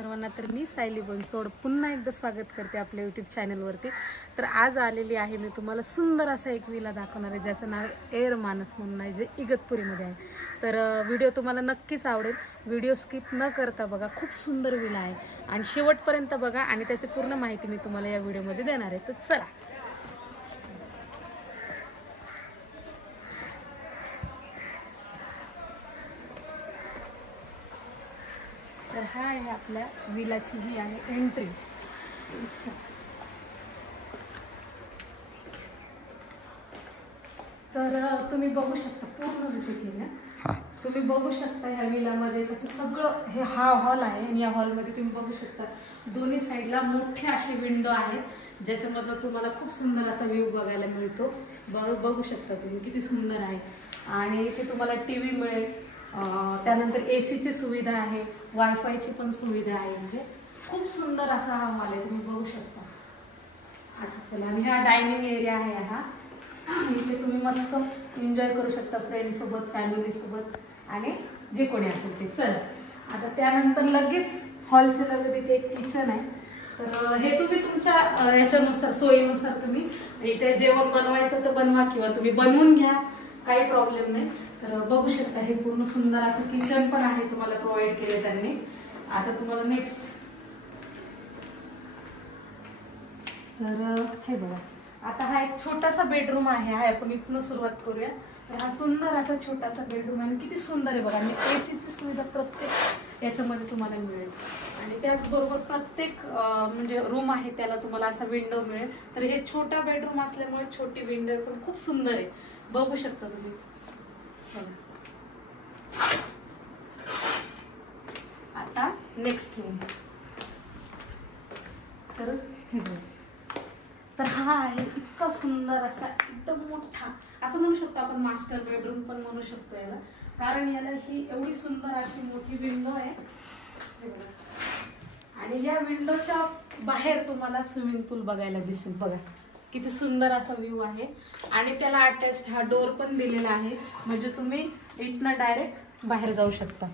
सर्वांना. तर मी सायली बनसोड पुन्हा एकदा स्वागत करते आपल्या यूट्यूब चॅनलवरती. तर आज आलेली आहे मी तुम्हाला सुंदर असा एक विला दाखवणार आहे ज्याचं नाव एअर मानस म्हणून आहे, जे इगतपुरीमध्ये आहे. तर व्हिडिओ तुम्हाला नक्कीच आवडेल. व्हिडिओ स्किप न करता बघा, खूप सुंदर विला आहे आणि शेवटपर्यंत बघा आणि त्याची पूर्ण माहिती मी तुम्हाला या व्हिडिओमध्ये देणार आहे. तर चला. तर हा आहे आपल्या विलाची ही आहे एंट्री. तर तुम्ही बघू शकता पूर्ण होते केल्या. तुम्ही बघू शकता ह्या विलामध्ये कसं सगळं हे हा हॉल आहे आणि या हॉलमध्ये तुम्ही बघू शकता दोन्ही साईडला मोठे असे विंडो आहेत ज्याच्यामधलं तुम्हाला खूप सुंदर असा व्ह्यू बघायला मिळतो. बघू शकता तुम्ही किती सुंदर आहे. आणि इथे तुम्हाला टीव्ही मिळेल, त्यानंतर एसीची सुविधा आहे, वायफायची पण सुविधा आहे. म्हणजे खूप सुंदर असा हा हॉल आहे, तुम्ही बघू शकता. आता चला, आणि हा डायनिंग एरिया आहे. हा इथे तुम्ही मस्त एन्जॉय करू शकता फ्रेंडसोबत, फॅमिलीसोबत आणि जे कोणी असेल ते. चल आता त्यानंतर लगेच हॉलच्या लगेच इथे एक किचन आहे. तर हे तुम्ही तुमच्या याच्यानुसार सोयीनुसार तुम्ही इथे जेवण बनवायचं तर बनवा किंवा तुम्ही बनवून घ्या, काही प्रॉब्लेम नाही. तर बघू शकता हे पूर्ण सुंदर असं किचन पण आहे, तुम्हाला प्रोव्हाइड केले त्यांनी. आता तुम्हाला नेक्स्ट तर हे बघा, आता हा एक छोटासा बेडरूम आहे. हा आपण इथून सुरुवात करूया. तर हा सुंदर असा छोटासा बेडरूम आहे, किती सुंदर आहे बघा. आणि एसीची सुविधा प्रत्येक याच्यामध्ये तुम्हाला मिळेल. आणि त्याचबरोबर प्रत्येक म्हणजे रूम आहे त्याला तुम्हाला असा विंडो मिळेल. तर हे छोटा बेडरूम असल्यामुळे छोटी विंडो पण खूप सुंदर आहे, बघू शकता तुम्ही. आता नेक्स्ट रूम. तर हा आहे इतका सुंदर असा एकदम मोठा, असं म्हणू शकतो आपण मास्टर बेडरूम पण म्हणू शकतो याला, कारण याला ही एवढी सुंदर अशी मोठी विंडो आहे. आणि या विंडोच्या बाहेर तुम्हाला स्विमिंग पूल बघायला दिसेल. बघा किती सुंदर असा व्ह्यू आहे. आणि त्याला अटॅच हा डोर पण दिलेला आहे, म्हणजे तुम्ही इथनं डायरेक्ट बाहेर जाऊ शकता.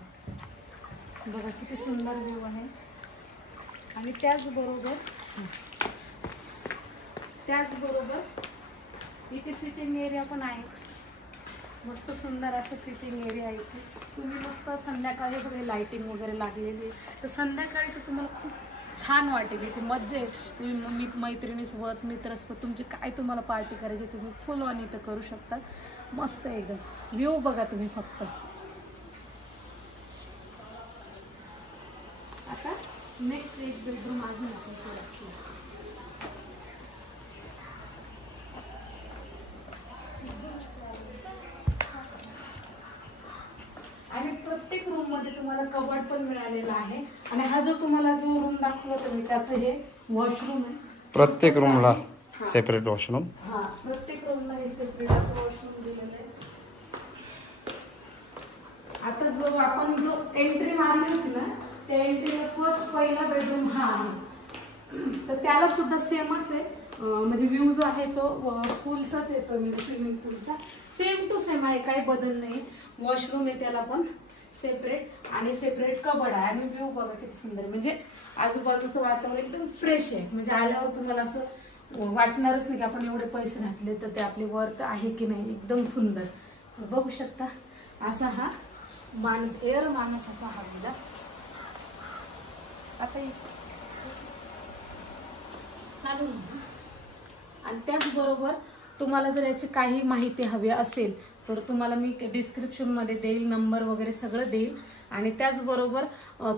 बघा किती सुंदर व्ह्यू आहे. आणि त्याचबरोबर इथे सिटिंग एरिया पण आहे, मस्त सुंदर असं सिटिंग एरिया आहे. इथे तुम्ही मस्त संध्याकाळी बघा लाइटिंग वगैरे लागलेली, तर संध्याकाळी तर तुम्हाला खूप छान वाटेल. इथे मज्जा आहे. तुम्ही मैत्रिणीसोबत, मित्रासोबत तुमची काय तुम्हाला पार्टी करायची तुम्ही फुल वन इथं करू शकता. मस्त एकदम व्ह्यू बघा तुम्ही फक्त. आता नेक्स्ट एक बेडरूम अजून आपण थोडा. आणि प्रत्येक रूम मध्ये तुम्हाला कबर्ड पण मिळालेला आहे. आणि हा जो तुम्हाला जो रूम दाखवला तुम्ही त्याचं हे वॉशरूम आहे. प्रत्येक रूमला सेपरेट वॉशरूम. हा, प्रत्येक रूमला हे सेपरेट असं वॉशरूम दिलेलं आहे. आता जो आपण जो एंट्री मारली होती ना, त्या एंट्रीला फर्स्ट पहिला बेडरूम हा आहे. तर त्याला सुद्धा सेमच आहे, म्हणजे व्ह्यू जो आहे तो पूलचाच येतो, स्विमिंग पूलचा सेम टू सेम आहे, काही बदल नाही. वॉशरूम आहे त्याला पण सेपरेट, आणि सेपरेट कबड आहे. आणि व्ह्यू बघा किती सुंदर, म्हणजे आजूबाजूचं वातावरण एकदम फ्रेश आहे. म्हणजे आल्यावर तुम्हाला असं वाटणारच नाही की आपण एवढे पैसे घातले तर ते आपले वर्थ आहे की नाही. एकदम सुंदर बघू शकता. असा हा मानस, एअर मानस असा हा विला. आता चालू. आणि त्याचबरोबर तुम्हाला जर याची काही माहिती हवी असेल तर तुम्हाला मी डिस्क्रिप्शनमध्ये देईल, नंबर वगैरे सगळं देईल. आणि त्याचबरोबर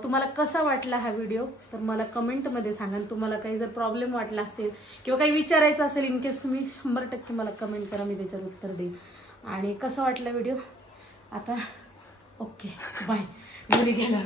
तुम्हाला कसा वाटला हा व्हिडिओ तर मला कमेंटमध्ये सांगा. तुम्हाला काही जर प्रॉब्लेम वाटला असेल किंवा काही विचारायचं असेल इन केस तुम्ही 100% मला कमेंट करा, मी त्याच्यावर उत्तर देईल. आणि कसा वाटला व्हिडिओ. आता ओके, बाय. घरी गेला.